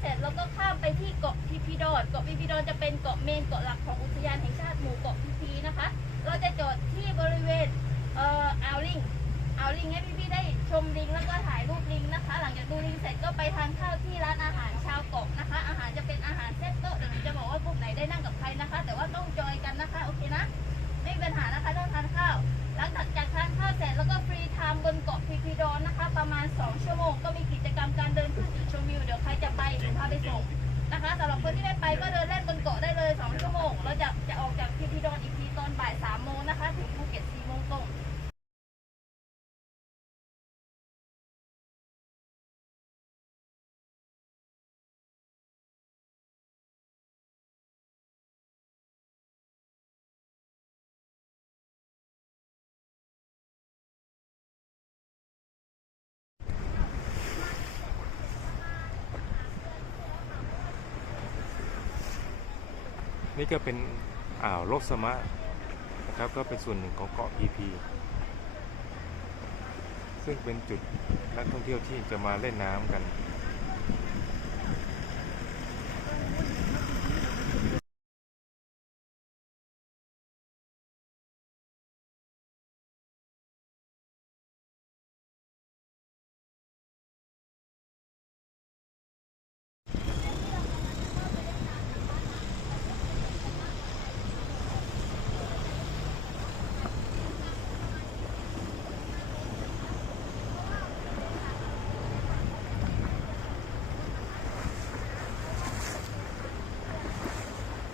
เสร็จเราก็ข้ามไปที่เกาะพีพีดอนเกาะพีพีดอนจะเป็นเกาะเมนเกาะหลักของอุทยานแห่งชาติหมู่เกาะพีพีนะคะ เราจะจอดที่บริเวณเอ่ออ่าวลิงอ่าวลิงให้พี่ๆได้ชมลิงแล้วก็ถ่ายรูปลิงนะคะ หลังจากดูลิงเสร็จก็ไปทานข้าวที่ร้านอาหารชาวเกาะนะคะ อาหารจะเป็นอาหารเซตโต๊ะเดี๋ยวหนูจะบอกว่าพวกไหนได้นั่งกับใครนะคะ แต่ว่าต้องจอยกันนะคะโอเคนะไม่มีปัญหานะคะต้องทานข้าว หลังจากจากทานข้าวเสร็จแล้วก็ฟรีไทม์บนเกาะพีพีดอนนะคะ ประมาณ 2 ชั่วโมงก็มีกิจกรรมการเดินขึ้น วิวเดี๋ยวใครจะไปเดี๋ยวพาไปส่งนะคะสำหรับคนที่ไม่ไปก็เดินเล่นบนเกาะได้เลย2ชั่วโมงเราจะจะออกจากพีพีดอนอีกทีตอนบ่าย3โมงนะคะ ถึงภูเก็ต4โมงตรง นี่ก็เป็นอ่าวโลกสมะนะครับก็เป็นส่วนหนึ่งของเกาะพีพีซึ่งเป็นจุดนักท่องเที่ยวที่จะมาเล่นน้ำกัน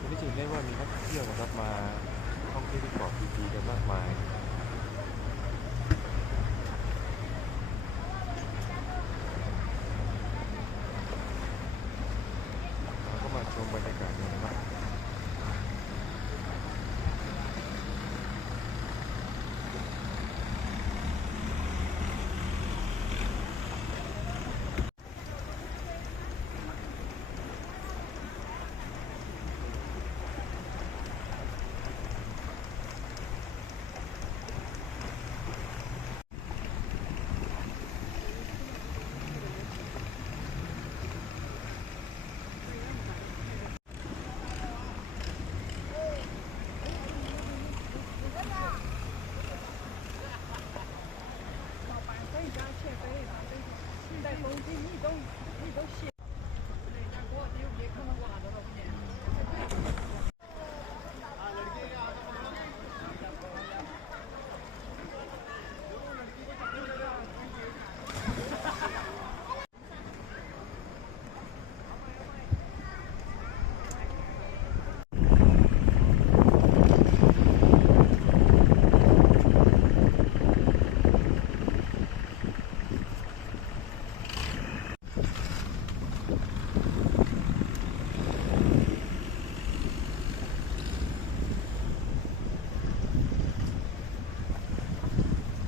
วันนี้จะเห็นได้ว่ามี นะครับมาท่องเที่ยวที่เกาะพีพีกันมากมายเราก็มาชมบรรยากาศกันนะครับ ต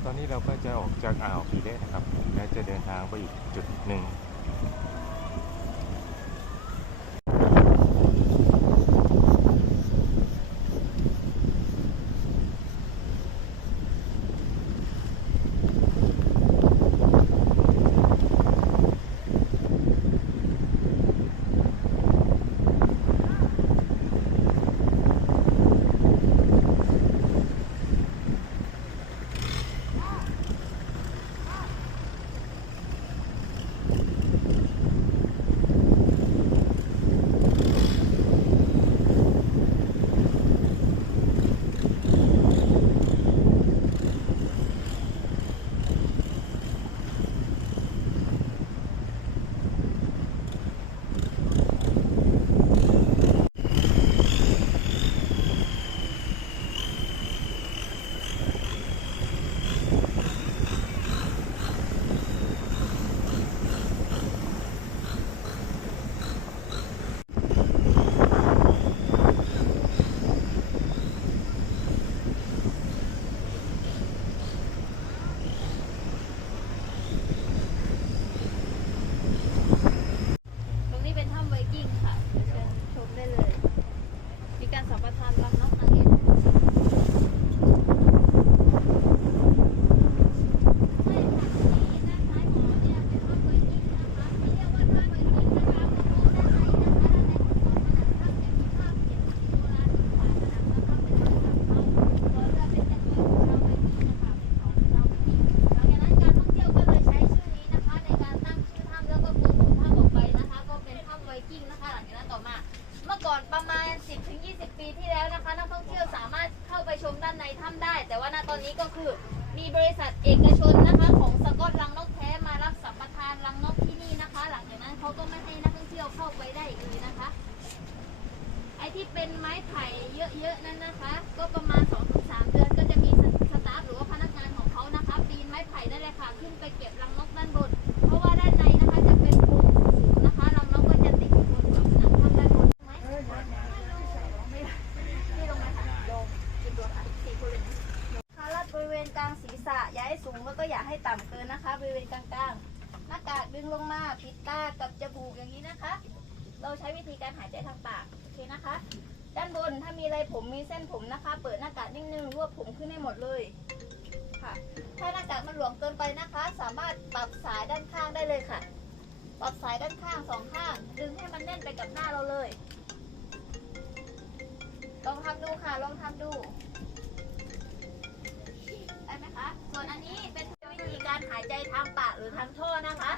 อนนี้เราก็จะออกจากอ่าวพีเล่นะครับ และจะเดินทางไปอีกจุดหนึ่ง ได้อีกเลยนะคะ ไอที่เป็นไม้ไผ่เยอะๆนั้นนะคะ ก็ประมาณ2-3เดือนก็จะมีสตาฟหรือว่าพนักงานของเขานะคะปีนไม้ไผ่ได้เลยค่ะขึ้นไปเก็บรังนกด้านบน เพราะว่าด้านในนะคะจะเป็นภูสูงนะคะรังนกก็จะติดอยู่บนกับผนังถ้ำด้านบนไหมที่ลงไหมคะลงกี่ตัวคะสี่คนเลยคารัดบริเวณกลางศีรษะอย่าให้สูงแล้วก็อย่าให้ต่ำเกินนะคะ บริเวณกลางๆหน้ากากดึงลงมาปิดตากับจมูกอย่างนี้นะคะ เราใช้วิธีการหายใจทางปากโอเคนะคะ ด้านบนถ้ามีอะไรผมมีเส้นผมนะคะ เปิดหน้ากากนิดนึงรวบผมขึ้นให้หมดเลยค่ะ ถ้าหน้ากากมันหลวมเกินไปนะคะ สามารถปรับสายด้านข้างได้เลยค่ะ ปรับสายด้านข้างสองข้าง ดึงให้มันแน่นไปกับหน้าเราเลย ลองทำดูค่ะ ลองทำดูได้ไหมคะ ส่วนอันนี้เป็นวิธีการหายใจทางปากหรือทางท่อนะคะ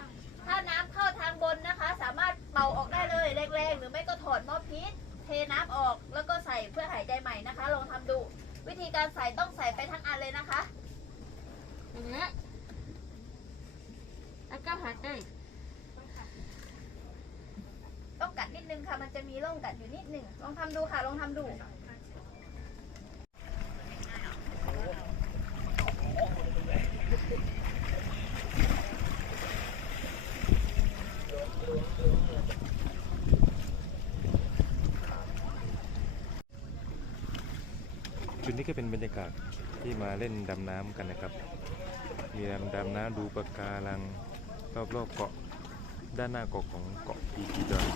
ถ้าน้ำเข้าทางบนนะคะ สามารถ ป่าออกได้เลยแรงๆ หรือไม่ก็ถอดหม้อพีชเทน้ำออกแล้วก็ใส่เพื่อหายใจใหม่นะคะ ลองทำดู วิธีการใส่ต้องใส่ไปทั้งอันเลยนะคะอย่างนี้แล้วก็หายใจต้องกัดนิดนึงค่ะ มันจะมีร่องกัดอยู่นิดนึง ลองทำดูค่ะ ลองทำดู จุดนี้ก็เป็นบรรยากาศที่มาเล่นดำน้ำกันนะครับ มีดำดำน้ำดูปะการังรอบๆเกาะด้านหน้าเกาะของเกาะพีกีดอน